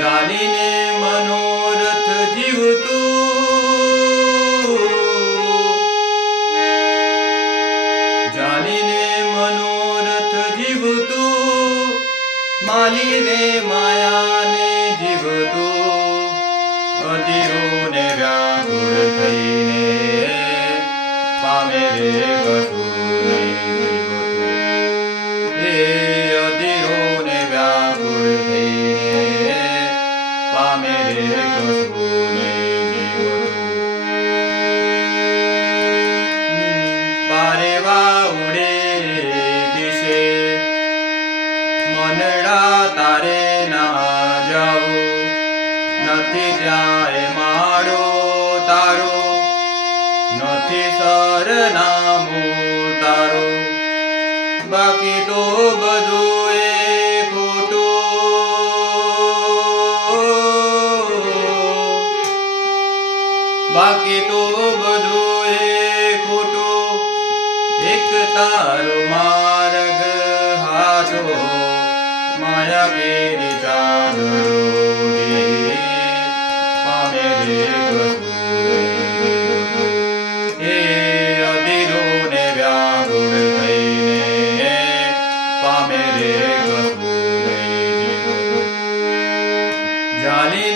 જાલીને મનોરથ જીવતું, જાલીને મનોરથ જીવતું, માલી રે માયાને જીવતું, અધીરોને વ્યાકુળ થઈને પામે રે કશું નહીં જીવતું. હે અધીરોને વ્યાકુળ થઈને પામે રે કશું નહીં જીવતું. પારેવા ઉડે દિશે મનડા તારે ના જાવું, નથી જાય માડો તારો, નથી સરનામું તારું, બાકી તો બધું એ ખોટું, બાકી તો બધું એ ખોટું. એક તારો માર્ગ હાચો, માયાગીરી ચાદરોડી પામે રે કશું નહીં જીવતું. હે અધીરોને વ્યાકુળ થઈને પામે રે કશું નહીં જીવતું. જાલી